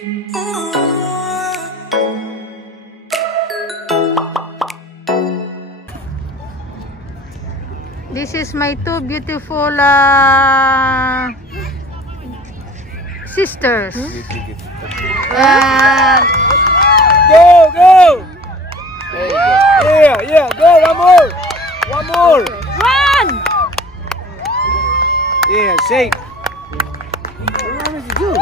This is my two beautiful sisters. Go, go! There you go. Yeah, go, one more! One more! Run! Yeah, safe. What do you want me to do?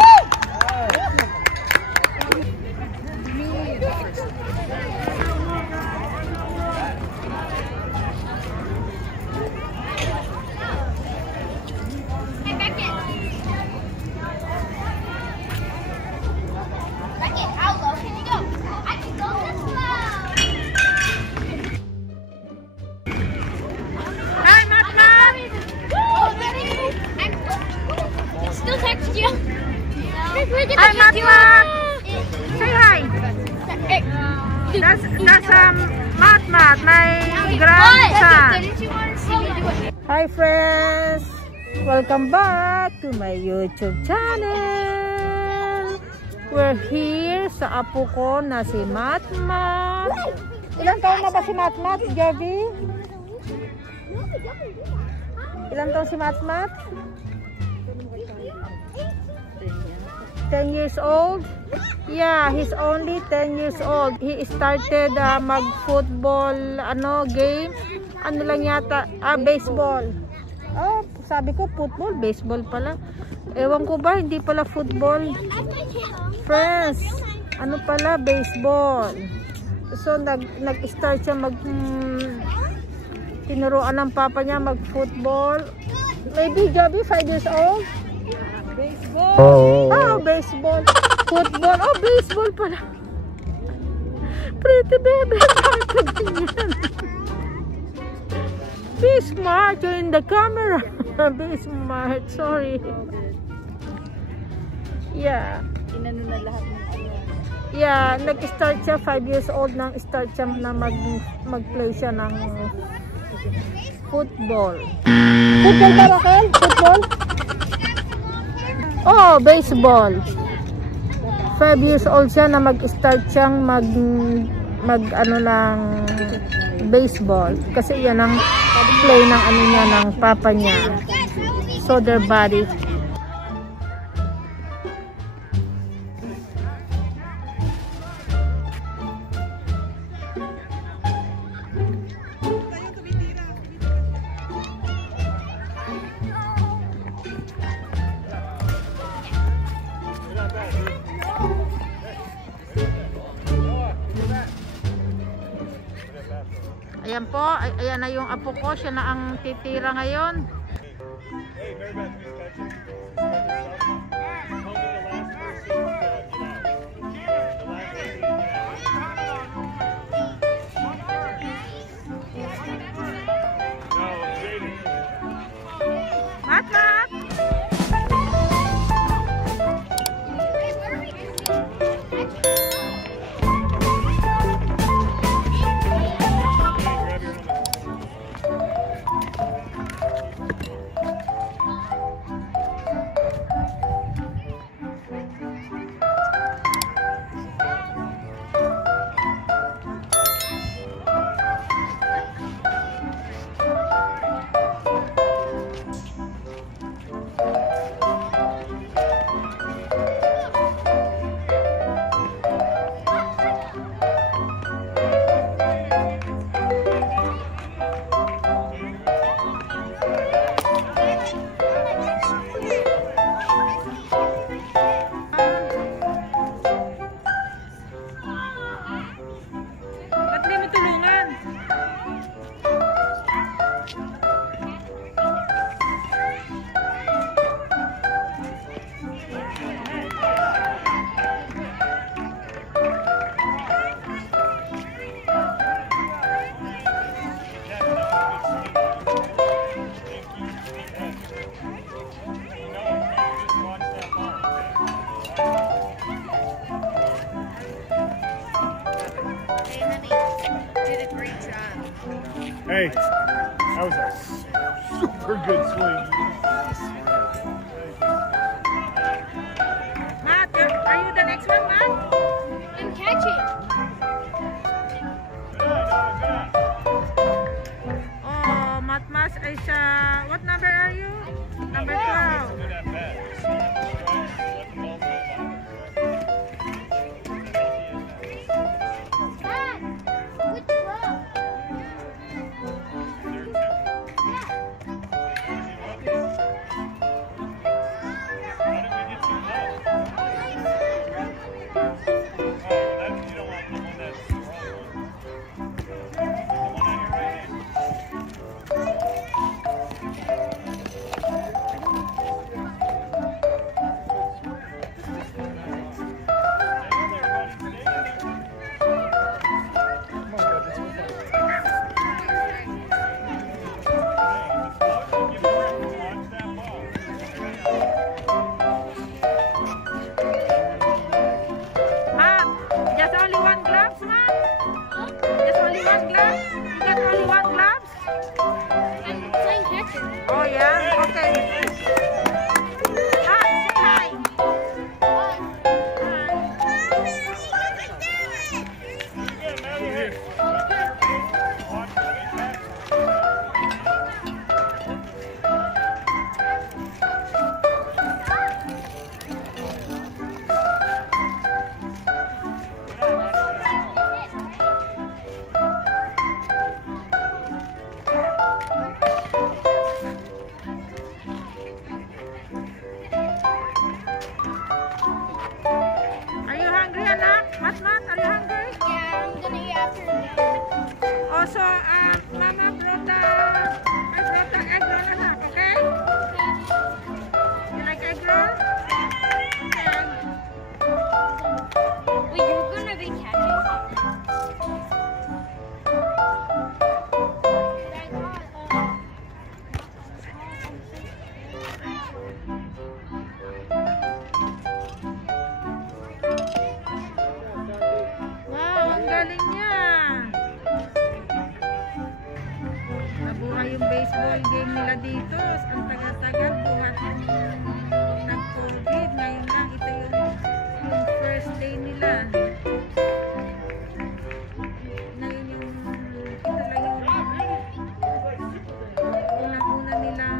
Hi, Mat-Mat! Say hi! That's Mat-Mat, my grandson. Hi friends! Welcome back to my YouTube channel. We're here sa apo ko na si Mat-Mat. Ilang taon na ba si Mat-Mat, Gabi? Ilang taon si Mat-Mat? 10 years old? Yeah, he's only 10 years old. He started mag-football game. Ano lang yata? Baseball. Oh, sabi ko football, baseball pala. Ewan ko ba, hindi pala football. Friends, ano pala? Baseball. So, nag-start siya tinuruan ng papa niya mag-football. Maybe Gabi, 5 years old? Baseball. Oh, baseball. Football. Oh, baseball pala. Pretty baby. Be smart. You're in the camera. Be smart. Sorry. Yeah. Inano na lahat ng ano. Yeah, nag-start siya 5 years old nang start siya na mag-play siya ng football. Football ba, Raquel? Football? Oh, baseball. 5 years old siya na mag-start siyang baseball. Kasi yan ang play ng niya, ng papa niya. So their body. Ayan po, ayan na yung apo ko, siya na ang titira ngayon. Mat-Mat! Hey, that was a super good swing. Matt, are you the next one? football game nila dito. Ang tagal-tagal buhat nag-COVID. Ngayon lang, ito yung first day nila. Ngayon ito lang yung unang-una nilang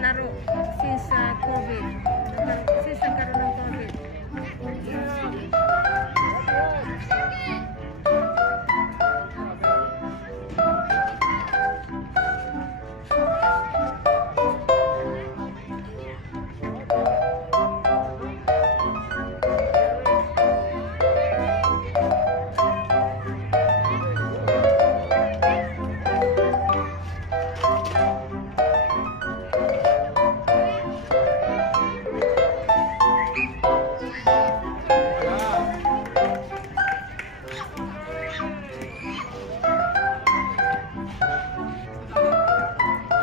laro since COVID. Since nagkaroon ng COVID.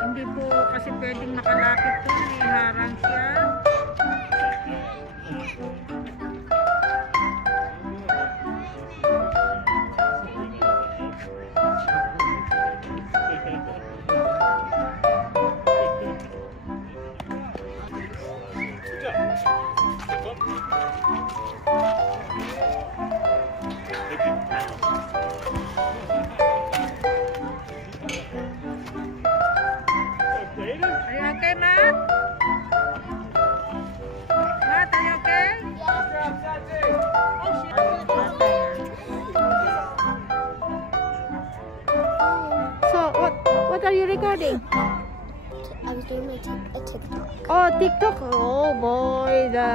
Hindi po kasi pwedeng makalapit to, may harang siya. Are you okay, Matt? Matt, are you okay? So, what are you recording? I was doing a TikTok. Oh, TikTok. Oh boy, the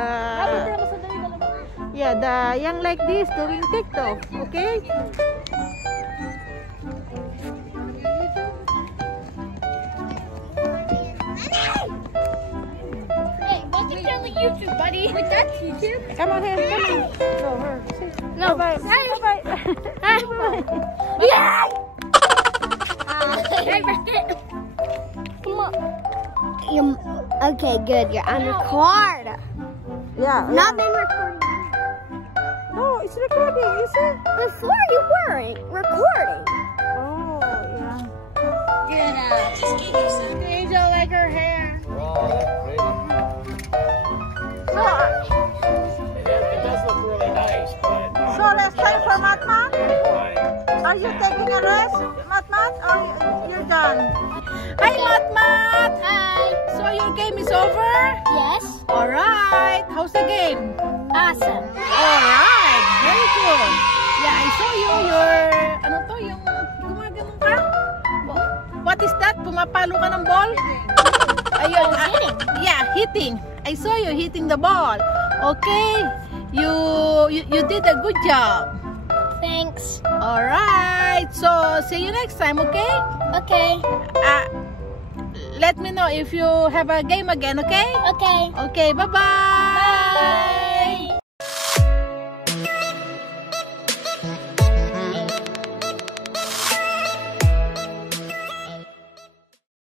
young like this doing TikTok. Okay. Hey, welcome to the YouTube, buddy. With that YouTube? Come on here. Come on. No, her. No. Bye. Bye. Bye. Yeah! Hey, come on. Okay, good. You're on record. Yeah. Not been recording. No, it's recording. You see? Before you weren't recording. Oh, yeah. Get out. Angel like her hair. Wow, that's pretty. So, It does look really nice, but so last time for Matmat? Are you taking a rest, Matmat, or you're done? Hi, Matmat. Hi. So your game is over? Yes. All right. How's the game? Awesome. All right. Very good. Yeah, I saw you. Your ano to? Yung gumagano ka? What is that? Pumapalo ka ng ball? Ayun. Hitting. Yeah, hitting. I saw you hitting the ball. Okay. You did a good job. Thanks. All right. So see you next time. Okay. Okay. Let me know if you have a game again. Okay. Okay. Okay. Bye-bye. Bye.